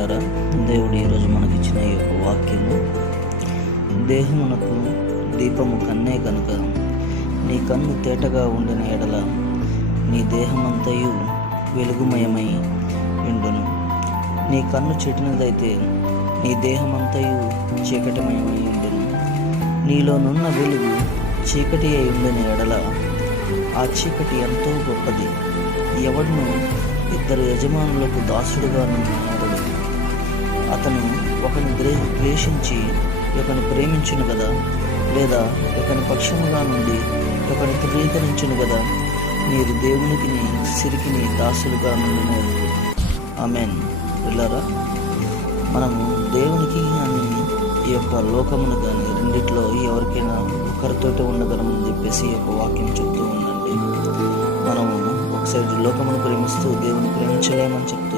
ప్రియులారా, దేవుడు ఈరోజు మనకిచ్చిన ఈ యొక్క వాక్యము, దేహమునకు దీపము కన్నే కనుక నీ కన్ను తేటగా ఉండిన ఎడల నీ దేహమంతయు వెలుగుమయమై ఉండును. నీ కన్ను చెడినదైతే నీ దేహమంతయు చీకటిమయమై ఉండును. నీలోనున్న వెలుగు చీకటి అయి ఉండిన ఎడల ఆ చీకటి ఎంతో గొప్పది. ఎవడును ఇద్దరు యజమానులకు దాసుడుగా నుండినాడు. అతను ఒకని ద్వేషించి ఒకని ప్రేమించును కదా, లేదా ఒకని పక్షముగా నుండి ఒకని ధృవీకరించును కదా. మీరు దేవునికి సిరికిని దాసులుగా నుండినారు. ఆమేన్. పిల్లరా, మనము దేవునికి కానీ ఈ యొక్క లోకమును కానీ రెండిట్లో ఎవరికైనా ఒకరితోటి ఉండగలమని చెప్పేసి ఈ యొక్క వాక్యం చెప్తూ ఉందండి. మనము ఒక సైడ్ లోకమును ప్రేమిస్తూ దేవుని ప్రేమించలేమని చెప్తూ